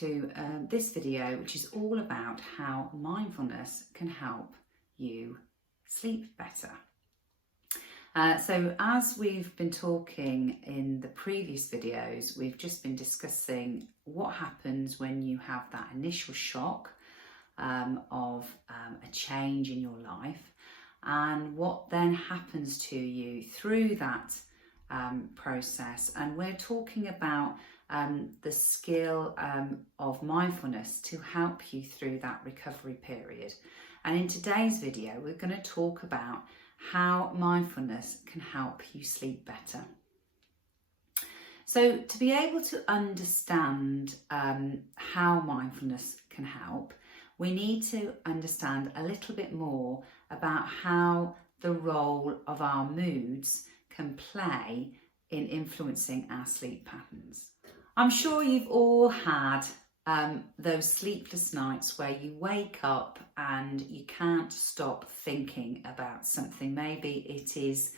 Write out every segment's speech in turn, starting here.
to this video, which is all about how mindfulness can help you sleep better. So as we've been talking in the previous videos, we've just been discussing what happens when you have that initial shock of a change in your life, and what then happens to you through that process. And we're talking about the skill of mindfulness to help you through that recovery period. And in today's video, we're going to talk about how mindfulness can help you sleep better. So to be able to understand how mindfulness can help, we need to understand a little bit more about how the role of our moods can play in influencing our sleep patterns. I'm sure you've all had those sleepless nights where you wake up and you can't stop thinking about something. Maybe it is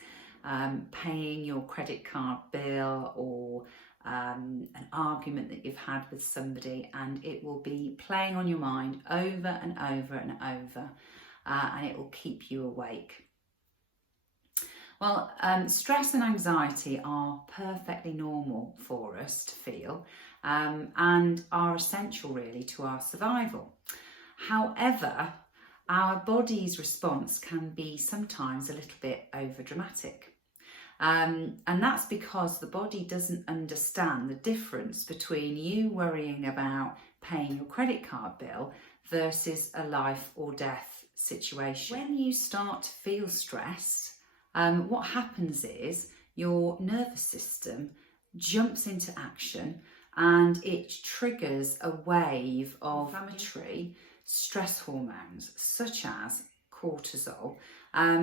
paying your credit card bill, or an argument that you've had with somebody, and it will be playing on your mind over and over and over, and it will keep you awake. Well, stress and anxiety are perfectly normal for us to feel, and are essential really to our survival. However, our body's response can be sometimes a little bit over dramatic. And that's because the body doesn't understand the difference between you worrying about paying your credit card bill versus a life or death situation. When you start to feel stressed, what happens is your nervous system jumps into action, and it triggers a wave of inflammatory stress hormones such as cortisol,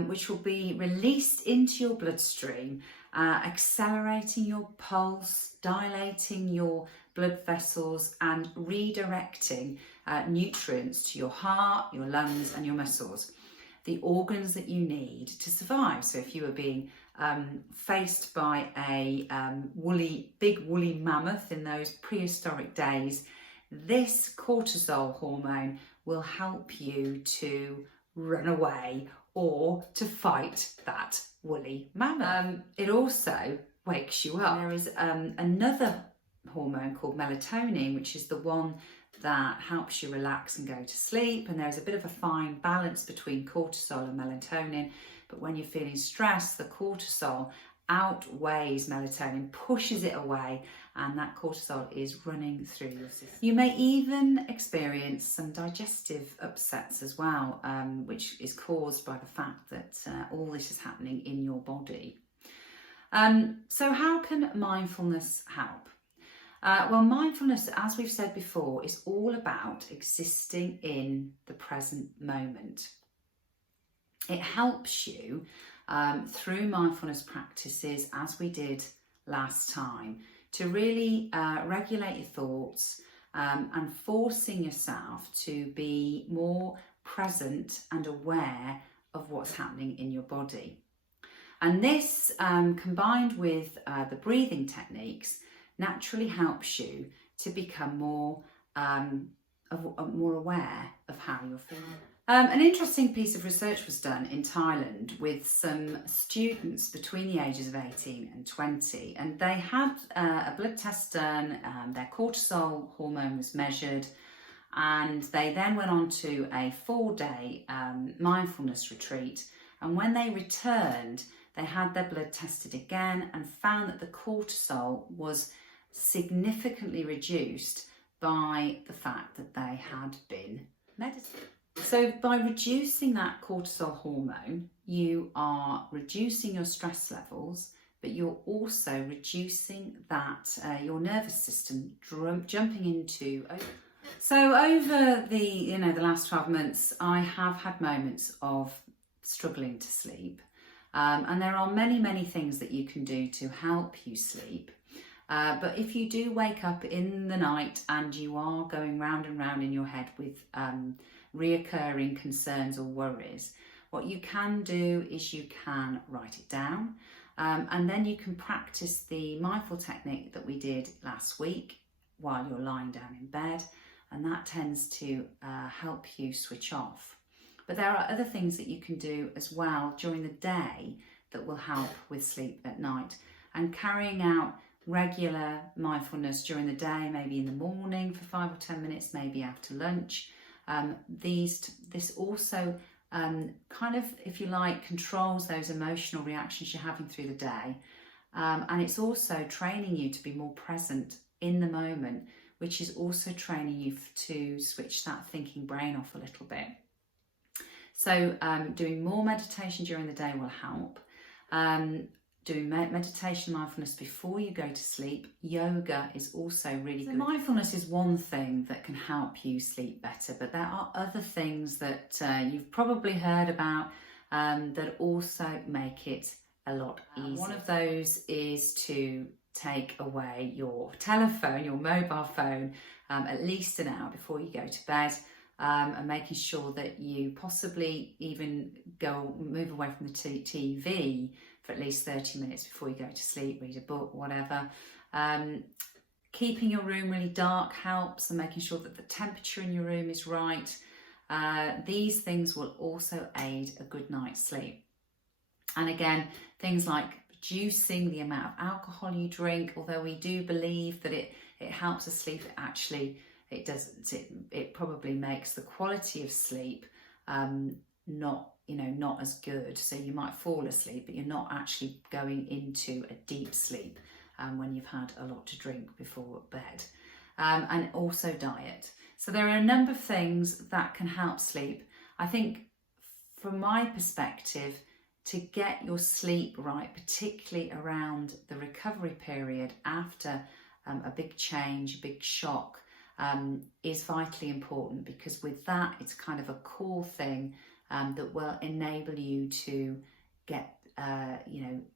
which will be released into your bloodstream, accelerating your pulse, dilating your blood vessels, and redirecting nutrients to your heart, your lungs and your muscles, the organs that you need to survive. So if you were being faced by a big woolly mammoth in those prehistoric days, this cortisol hormone will help you to run away or to fight that woolly mammoth. It also wakes you up. There is another hormone called melatonin, which is the one that helps you relax and go to sleep, and there's a bit of a fine balance between cortisol and melatonin. But when you're feeling stressed, the cortisol outweighs melatonin, pushes it away, and that cortisol is running through your system. You may even experience some digestive upsets as well, which is caused by the fact that all this is happening in your body. So how can mindfulness help? Well, mindfulness, as we've said before, is all about existing in the present moment. It helps you through mindfulness practices, as we did last time, to really regulate your thoughts and forcing yourself to be more present and aware of what's happening in your body. And this, combined with the breathing techniques, naturally helps you to become more aware of how you're feeling. An interesting piece of research was done in Thailand with some students between the ages of 18 and 20, and they had a blood test done, their cortisol hormone was measured, and they then went on to a 4-day mindfulness retreat. And when they returned, they had their blood tested again and found that the cortisol was significantly reduced by the fact that they had been meditating. So by reducing that cortisol hormone, you are reducing your stress levels, but you're also reducing that your nervous system jumping into. So over the last 12 months, I have had moments of struggling to sleep, and there are many things that you can do to help you sleep. But if you do wake up in the night and you are going round and round in your head with reoccurring concerns or worries, what you can do is you can write it down, and then you can practice the mindful technique that we did last week while you're lying down in bed, and that tends to help you switch off. But there are other things that you can do as well during the day that will help with sleep at night, and carrying out regular mindfulness during the day, maybe in the morning for 5 or 10 minutes, maybe after lunch. This also kind of, if you like, controls those emotional reactions you're having through the day. And it's also training you to be more present in the moment, which is also training you to switch that thinking brain off a little bit. So doing more meditation during the day will help. Doing meditation, mindfulness before you go to sleep. Yoga is also really good. Mindfulness is one thing that can help you sleep better, but there are other things that you've probably heard about that also make it a lot easier. One of those is to take away your telephone, your mobile phone, at least an hour before you go to bed. And making sure that you possibly even move away from the TV for at least 30 minutes before you go to sleep, read a book, whatever. Keeping your room really dark helps, and making sure that the temperature in your room is right. These things will also aid a good night's sleep. And again, things like reducing the amount of alcohol you drink, although we do believe that it helps us sleep, it probably makes the quality of sleep not as good. So you might fall asleep, but you're not actually going into a deep sleep when you've had a lot to drink before bed. And also diet. So there are a number of things that can help sleep. I think from my perspective, to get your sleep right, particularly around the recovery period after a big change, a big shock, is vitally important, because with that, it's kind of a core thing that will enable you to get,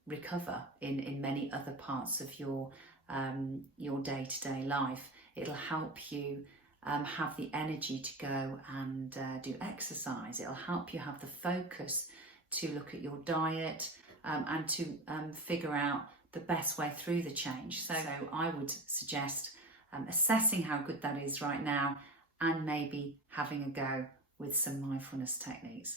recover in many other parts of your day-to-day life. It'll help you have the energy to go and do exercise. It'll help you have the focus to look at your diet and to figure out the best way through the change. So I would suggest assessing how good that is right now, and maybe having a go with some mindfulness techniques.